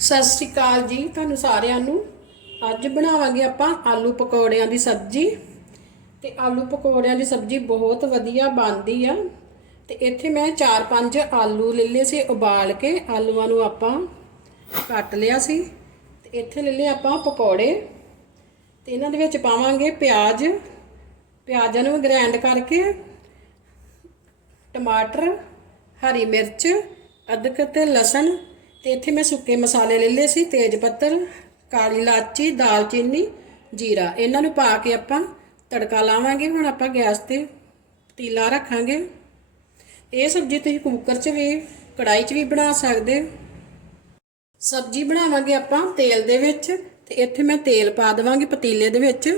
ਸਤਿ ਸ਼੍ਰੀ ਅਕਾਲ ਜੀ, ਤੁਹਾਨੂੰ ਸਾਰਿਆਂ ਨੂੰ। ਅੱਜ ਬਣਾਵਾਂਗੇ ਆਪਾਂ ਆਲੂ ਪਕੌੜਿਆਂ ਦੀ ਸਬਜ਼ੀ। ਤੇ ਆਲੂ ਪਕੌੜਿਆਂ ਦੀ ਸਬਜ਼ੀ ਬਹੁਤ ਵਧੀਆ ਬਣਦੀ ਆ। ਤੇ ਇੱਥੇ ਮੈਂ 4-5 ਆਲੂ ਲੈ ਲਏ ਸੀ ਉਬਾਲ ਕੇ। ਆਲੂਆਂ ਨੂੰ ਆਪਾਂ ਕੱਟ ਲਿਆ ਸੀ। ਤੇ ਇੱਥੇ ਲੈ ਲਏ ਆਪਾਂ ਪਕੌੜੇ। ਤੇ ਇਹਨਾਂ ਦੇ ਵਿੱਚ ਪਾਵਾਂਗੇ ਪਿਆਜ਼। ਪਿਆਜ਼ਾਂ ਨੂੰ ਗ੍ਰਾਈਂਡ ਕਰਕੇ ਟਮਾਟਰ, ਹਰੀ ਮਿਰਚ, ਅਦਰਕ ਤੇ ਲਸਣ ਤੇ ਇੱਥੇ ਮੈਂ ਸੁੱਕੇ ਮਸਾਲੇ ਲੈ ਲਏ ਸੀ, ਤੇਜ ਪੱਤਰ, ਕਾਲੀ ਇਲਾਚੀ ਦਾਲਚੀਨੀ ਜੀਰਾ। ਇਹਨਾਂ ਨੂੰ ਪਾ ਕੇ ਆਪਾਂ ਤੜਕਾ ਲਾਵਾਂਗੇ। ਹੁਣ ਆਪਾਂ ਗੈਸ ਤੇ ਪਤੀਲਾ ਰੱਖਾਂਗੇ। ਇਹ ਸਬਜ਼ੀ ਤੁਸੀਂ ਕੁੱਕਰ 'ਚ ਵੀ ਕੜਾਈ 'ਚ ਵੀ ਬਣਾ ਸਕਦੇ। ਸਬਜ਼ੀ ਬਣਾਵਾਂਗੇ ਆਪਾਂ ਤੇਲ ਦੇ ਵਿੱਚ ਤੇ ਇੱਥੇ ਮੈਂ ਤੇਲ ਪਾ ਦੇਵਾਂਗੀ ਪਤੀਲੇ ਦੇ ਵਿੱਚ।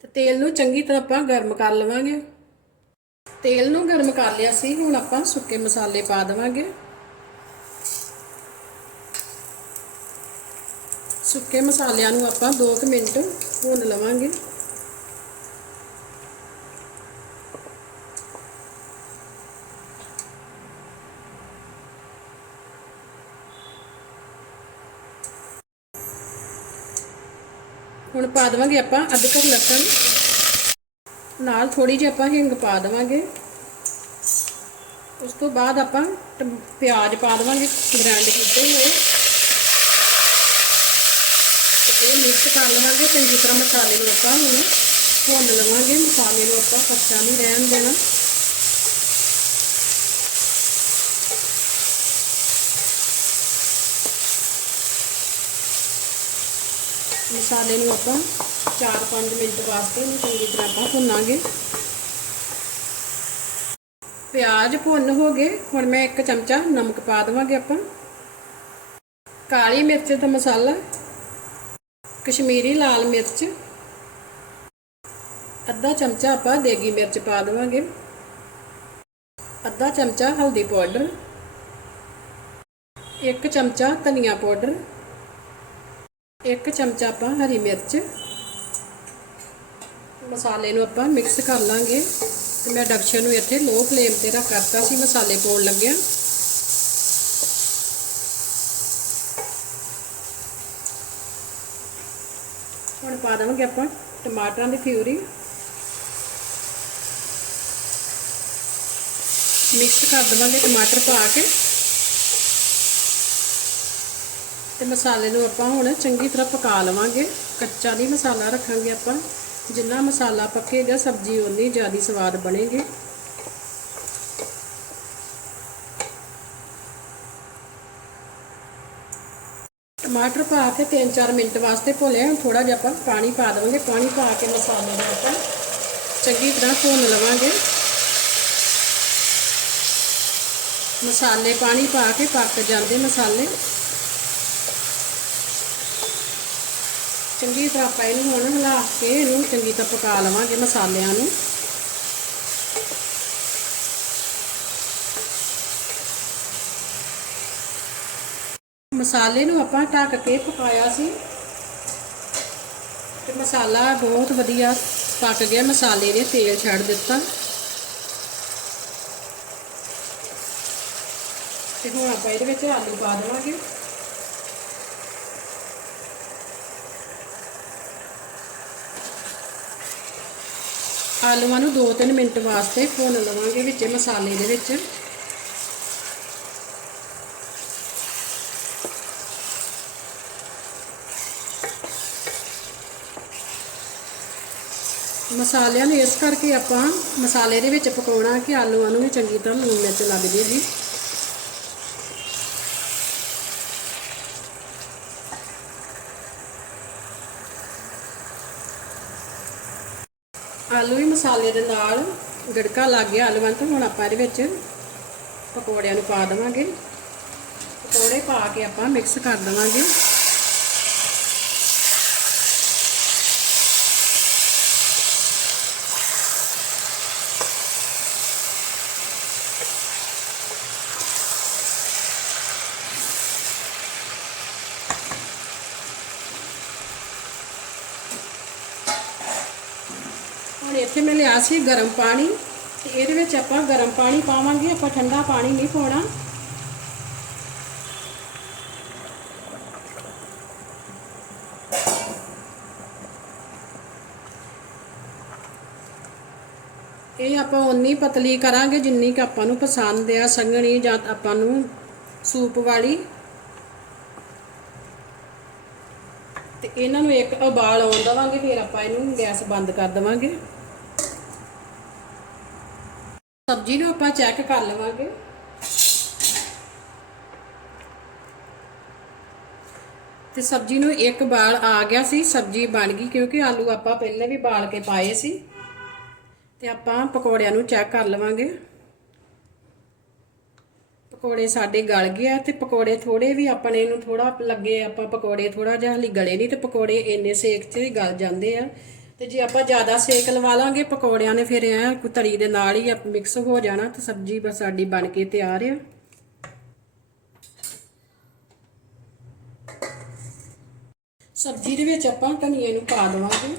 ਤੇ ਤੇਲ ਨੂੰ ਚੰਗੀ ਤਰ੍ਹਾਂ ਆਪਾਂ ਗਰਮ ਕਰ ਲਵਾਂਗੇ। ਤੇਲ ਨੂੰ ਗਰਮ ਕਰ ਲਿਆ ਸੀ, ਹੁਣ ਆਪਾਂ ਸੁੱਕੇ ਮਸਾਲੇ ਪਾ ਦੇਵਾਂਗੇ। ਸੁੱਕੇ ਮਸਾਲਿਆਂ ਨੂੰ ਆਪਾਂ 2 ਮਿੰਟ ਭੁੰਨ ਲਵਾਂਗੇ। ਹੁਣ ਪਾ ਦੇਵਾਂਗੇ ਆਪਾਂ ਅਦਰਕ ਲਸਣ। ਨਾਲ ਥੋੜੀ ਜਿਹੀ ਆਪਾਂ ਹਿੰਗ ਪਾ ਦੇਵਾਂਗੇ। ਉਸ ਤੋਂ ਬਾਅਦ ਆਪਾਂ ਟਮ- ਪਿਆਜ਼ ਪਾ ਦੇਵਾਂਗੇ ਗ੍ਰਾਈਂਡ ਕੀਤੇ ਹੋਏ। ਇਹ ਮਿਕਸ ਕਰ ਲਵਾਂਗੇ, ਚੰਗੀ ਤਰ੍ਹਾਂ ਮਸਾਲੇ ਨੂੰ ਆਪਾਂ ਹੁਣ ਭੁੰਨ ਲਵਾਂਗੇ। ਮਸਾਲੇ ਨੂੰ ਆਪਾਂ ਕੱਚਾ ਨਹੀਂ ਰਹਿਣ ਦੇਣਾ। ਮਸਾਲੇ ਨੂੰ ਆਪਾਂ 4-5 ਮਿੰਟ ਵਾਸਤੇ ਇਹਨੂੰ ਚੰਗੀ ਤਰ੍ਹਾਂ ਆਪਾਂ ਭੁੰਨਾਂਗੇ। ਪਿਆਜ਼ ਭੁੰਨ ਹੋ ਗਏ। ਹੁਣ ਮੈਂ ਇੱਕ ਚਮਚਾ ਨਮਕ ਪਾ ਦੇਵਾਂਗੇ ਆਪਾਂ। ਕਾਲੀ ਮਿਰਚ ਦਾ ਮਸਾਲਾ, ਕਸ਼ਮੀਰੀ ਲਾਲ ਮਿਰਚ, ਅੱਧਾ ਚਮਚਾ ਆਪਾਂ ਦੇਗੀ ਮਿਰਚ ਪਾ ਦੇਵਾਂਗੇ। ਅੱਧਾ ਚਮਚਾ ਹਲਦੀ ਪਾਊਡਰ, ਇੱਕ ਚਮਚਾ ਧਨੀਆ ਪਾਊਡਰ, ਇੱਕ ਚਮਚਾ ਆਪਾਂ ਹਰੀ ਮਿਰਚ। ਮਸਾਲੇ ਨੂੰ ਆਪਾਂ ਮਿਕਸ ਕਰ ਲਾਂਗੇ। ਤੇ ਮੈਂ ਡਕਸ਼ਨ ਨੂੰ ਇੱਥੇ ਲੋ ਫਲੇਮ ਤੇ ਰੱਖ ਕਰਤਾ ਸੀ, ਮਸਾਲੇ ਪਾਉਣ ਲੱਗਿਆ। ਹੁਣ ਪਾ ਦੇਵਾਂਗੇ ਆਪਾਂ ਟਮਾਟਰਾਂ ਦੀ ਪਿਊਰੀ। ਮਿਕਸ ਕਰ ਦੇਵਾਂਗੇ ਟਮਾਟਰ ਪਾ ਕੇ। ਤੇ ਮਸਾਲੇ ਨੂੰ ਆਪਾਂ ਹੁਣ ਚੰਗੀ ਤਰ੍ਹਾਂ ਪਕਾ ਲਵਾਂਗੇ। ਕੱਚਾ ਨਹੀਂ ਮਸਾਲਾ ਰੱਖਾਂਗੇ ਆਪਾਂ। ਜਿੰਨਾ ਮਸਾਲਾ ਪੱਕੇਗਾ, ਸਬਜ਼ੀ ਉਨੀ ਜ਼ਿਆਦਾ ਸਵਾਦ ਬਣੇਗੀ। ਟਮਾਟਰ ਪਾ ਕੇ 3-4 ਮਿੰਟ ਵਾਸਤੇ ਭੁੰਨੇ ਹੁਣ ਥੋੜਾ ਜਿਹਾ ਆਪਾਂ ਪਾਣੀ ਪਾ ਦੇਵਾਂਗੇ। ਪਾਣੀ ਪਾ ਕੇ ਮਸਾਲੇ ਨੂੰ ਆਪਾਂ ਚੰਗੀ ਤਰ੍ਹਾਂ ਭੁੰਨ ਲਵਾਂਗੇ। ਮਸਾਲੇ, ਪਾਣੀ ਪਾ ਕੇ ਪੱਕ ਜਾਂਦੇ ਮਸਾਲੇ। ਚੰਗੀ ਤਰ੍ਹਾਂ ਆਪਾਂ ਇਹਨੂੰ ਹੁਣ ਹਿਲਾ ਕੇ ਇਹਨੂੰ ਚੰਗੀ ਤਰ੍ਹਾਂ ਪਕਾ ਲਵਾਂਗੇ ਮਸਾਲਿਆਂ ਨੂੰ। ਮਸਾਲੇ ਨੂੰ ਆਪਾਂ ਢੱਕ ਕੇ ਪਕਾਇਆ ਸੀ। ਤੇ ਮਸਾਲਾ ਬਹੁਤ ਵਧੀਆ ਪੱਕ ਗਿਆ, ਮਸਾਲੇ ਨੇ ਤੇਲ ਛੱਡ ਦਿੱਤਾ। ਤੇ ਹੁਣ ਆਪਾਂ ਇਹਦੇ ਵਿੱਚ ਆਲੂ ਪਾ ਦੇਵਾਂਗੇ। ਆਲੂਆਂ ਨੂੰ 2-3 ਮਿੰਟ ਵਾਸਤੇ ਭੁੰਨ ਲਵਾਂਗੇ ਵਿੱਚ ਮਸਾਲੇ ਦੇ ਵਿੱਚ। ਮਸਾਲਿਆਂ ਨੂੰ ਇਸ ਕਰਕੇ ਆਪਾਂ ਮਸਾਲੇ ਦੇ ਵਿੱਚ ਪਕਾਉਣਾ ਕਿ ਆਲੂਆਂ ਨੂੰ ਵੀ ਚੰਗੀ ਤਰ੍ਹਾਂ ਲੂਣ ਮਿਰਚ ਲੱਗ ਜੇ ਜੀ। ਆਲੂ ਵੀ ਮਸਾਲੇ ਦੇ ਨਾਲ ਗੜਕਾ ਲੱਗ ਗਿਆ ਆਲੂਆਂ ਤੋਂ ਹੁਣ ਆਪਾਂ ਇਹਦੇ ਵਿੱਚ ਪਕੌੜਿਆਂ ਨੂੰ ਪਾ ਦੇਵਾਂਗੇ। ਪਕੌੜੇ ਪਾ ਕੇ ਆਪਾਂ ਮਿਕਸ ਕਰ ਦੇਵਾਂਗੇ। ਹੁਣ ਇੱਥੇ ਮੈਂ ਲਿਆ ਸੀ ਗਰਮ ਪਾਣੀ ਤੇ ਇਹਦੇ ਵਿੱਚ ਆਪਾਂ ਗਰਮ ਪਾਣੀ ਪਾਵਾਂਗੇ, ਆਪਾਂ ਠੰਡਾ ਪਾਣੀ ਨਹੀਂ ਪਾਉਣਾ। ਇਹ ਆਪਾਂ ਉਨੀ ਪਤਲੀ ਕਰਾਂਗੇ ਜਿੰਨੀ ਕਿ ਆਪਾਂ ਨੂੰ ਪਸੰਦ ਆ ਸੰਘਣੀ ਜਾਂ ਆਪਾਂ ਨੂੰ ਸੂਪ ਵਾਲੀ। ਤੇ ਇਹਨਾਂ ਨੂੰ ਇੱਕ ਉਬਾਲ ਆਉਣ ਦਵਾਂਗੇ, ਫਿਰ ਆਪਾਂ ਇਹਨੂੰ ਗੈਸ ਬੰਦ ਕਰ ਦਵਾਂਗੇ। ਸਬਜ਼ੀ ਨੂੰ ਆਪਾਂ ਚੈੱਕ ਕਰ ਲਵਾਂਗੇ। ਤੇ ਸਬਜ਼ੀ ਨੂੰ ਇੱਕ ਬਾਲ ਆ ਗਿਆ ਸੀ, ਸਬਜ਼ੀ ਬਣ ਗਈ ਕਿਉਂਕਿ ਆਲੂ ਆਪਾਂ ਪਹਿਲੇ ਵੀ ਬਾਲ ਕੇ ਪਾਏ ਸੀ। ਤੇ ਆਪਾਂ ਪਕੌੜਿਆਂ ਨੂੰ ਚੈੱਕ ਕਰ ਲਵਾਂਗੇ। ਪਕੌੜੇ ਸਾਡੇ ਗਲ ਗਏ ਆ ਤੇ ਪਕੌੜੇ ਥੋੜੇ ਵੀ ਆਪਣੇ ਨੂੰ ਥੋੜਾ ਲੱਗੇ ਆਪਾਂ ਪਕੌੜੇ ਥੋੜਾ ਜਿਹਾ ਹਲੀ ਗਲੇ ਨਹੀਂ ਤੇ ਪਕੌੜੇ ਇੰਨੇ ਸੇਕ 'ਚ ਹੀ ਗਲ ਜਾਂਦੇ ਆ। ਤੇ ਜੇ ਆਪਾਂ ਜ਼ਿਆਦਾ ਸੇਕ ਲਵਾ ਲਾਂਗੇ, ਪਕੌੜਿਆਂ ਨੇ ਫਿਰ ਐ ਤਰੀ ਦੇ ਨਾਲ ਹੀ ਮਿਕਸ ਹੋ ਜਾਣਾ ਤੇ ਸਬਜ਼ੀ ਬਸ ਸਾਡੀ ਬਣ ਕੇ ਤਿਆਰ ਆ। ਸਬਜ਼ੀ ਦੇ ਵਿੱਚ ਆਪਾਂ ਧਨੀਏ ਨੂੰ ਪਾ ਦੇਵਾਂਗੇ।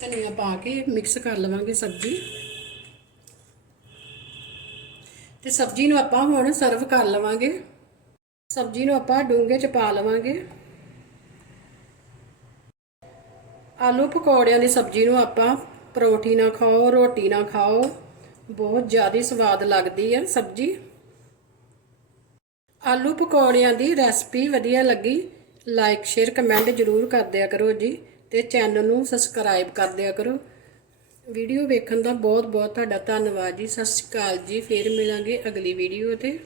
ਧਨੀਆ ਪਾ ਕੇ ਮਿਕਸ ਕਰ ਲਵਾਂਗੇ ਸਬਜ਼ੀ। ਤੇ ਸਬਜ਼ੀ ਨੂੰ ਆਪਾਂ ਹੁਣ ਸਰਵ ਕਰ ਲਵਾਂਗੇ। ਸਬਜ਼ੀ ਨੂੰ ਆਪਾਂ ਡੂੰਘੇ ਚ ਪਾ ਲਵਾਂਗੇ। ਆਲੂ ਪਕੌੜਿਆਂ ਦੀ ਸਬਜ਼ੀ ਨੂੰ ਆਪਾਂ ਪਰੌਂਠੀ ਨਾਲ ਖਾਓ, ਰੋਟੀ ਨਾਲ ਖਾਓ, ਬਹੁਤ ਜ਼ਿਆਦਾ ਸਵਾਦ ਲੱਗਦੀ ਹੈ ਸਬਜ਼ੀ। ਆਲੂ ਪਕੌੜਿਆਂ ਦੀ ਰੈਸਪੀ ਵਧੀਆ ਲੱਗੀ ਲਾਈਕ ਸ਼ੇਅਰ ਕਮੈਂਟ ਜਰੂਰ ਕਰ ਦਿਆ ਕਰੋ ਜੀ ਤੇ ਚੈਨਲ ਨੂੰ ਸਬਸਕ੍ਰਾਈਬ ਕਰ ਦਿਆ ਕਰੋ। ਵੀਡੀਓ ਵੇਖਣ ਦਾ ਬਹੁਤ ਬਹੁਤ ਤੁਹਾਡਾ ਧੰਨਵਾਦ ਜੀ। ਸਤਿ ਸ਼੍ਰੀ ਅਕਾਲ ਜੀ। ਫੇਰ ਮਿਲਾਂਗੇ ਅਗਲੀ ਵੀਡੀਓ ਤੇ।